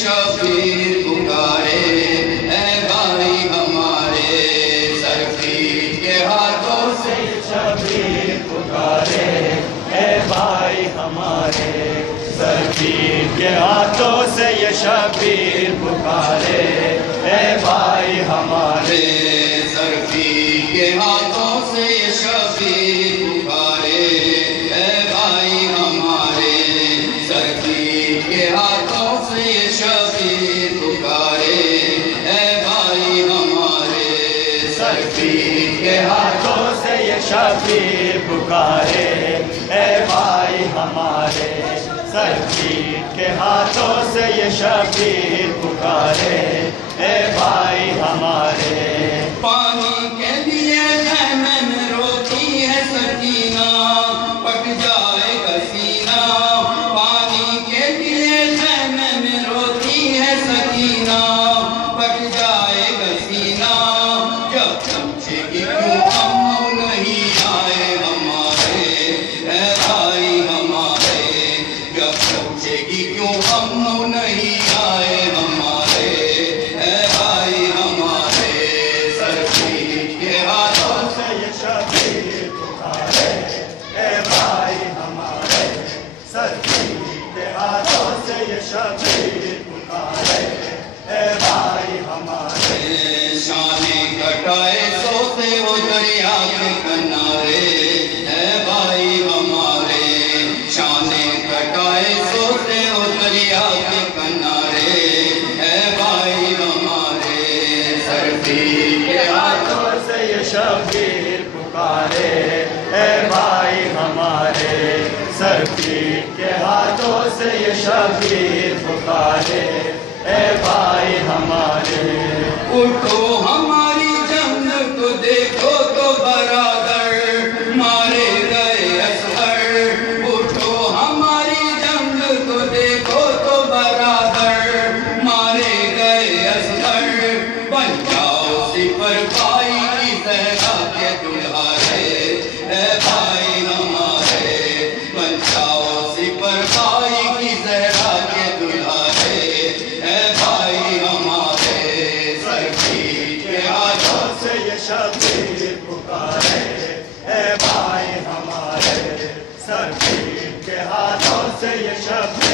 شبیر پکارے اے بھائی ہمارے، سرفیر کے ہاتھوں سے شبیر پکارے اے بھائی ہمارے، سرفیر کے ہاتھوں سے یہ شبیر پکارے اے بھائی ہمارے، سرفیر کے ہاتھوں سے یہ شبیر پکارے اے بھائی ہمارے، سرفیر کے ہاتھوں سے یہ شبیر پکارے اے بھائی ہمارے، سرفیر کے ہاتھوں سے یہ شبیر پکارے اے بھائی ہمارے، سرفیر کے ہاتھوں سے یہ شبیر پکارے اے بھائی ہمارے۔ پانی کے لیے خیمے میں روتی ہے سکینہ، پک جائے گا سینہ، پانی کے لیے خیمے میں روتی ہے سکینہ، پک جائے گا سینہ، جب پوچھے گی کیوں ہم نہیں آئے ہمارے اے بھائی ہمارے، جب پوچھے گی کیوں ہم نہیں آئے ہمارے اے بھائی ہمارے، سرفیر کے ہاتھوں سے یہ شبیر پکارے اے بھائی ہمارے، سرفیر کے ہاتھوں سے یہ شبیر پکارے اے بھائی ہمارے۔ شانے کٹائے سوتے ہو دریا کے کنارے اے بھائی ہمارے، شانے کٹائے سوتے ہو دریا کے کنارے اے بھائی ہمارے، سرفیر کے ہاتھوں سے یہ شبیر پکارے اے بھائی ہمارے، سرفیر کے ہاتھوں سے یہ شبیر پکارے اے بھائی ہمارے۔ اٹھو ہماری جنگ کو دیکھو تو برادر، مارے گئے اصغر، اٹھو ہماری جنگ کو دیکھو تو برادر، مارے گئے اصغر، بن جاؤ سپر بھائی کی زہرا کے دلہارے اے بھائی ہمارے، بن جاؤ سپر بھائی کی زہرا کے دلہارے اے بھائی ہمارے، سرفیر کے ہاتھوں سے یہ شبیر پکارے اے بھائی ہمارے، سرفیر کے ہاتھوں سے یہ شبیر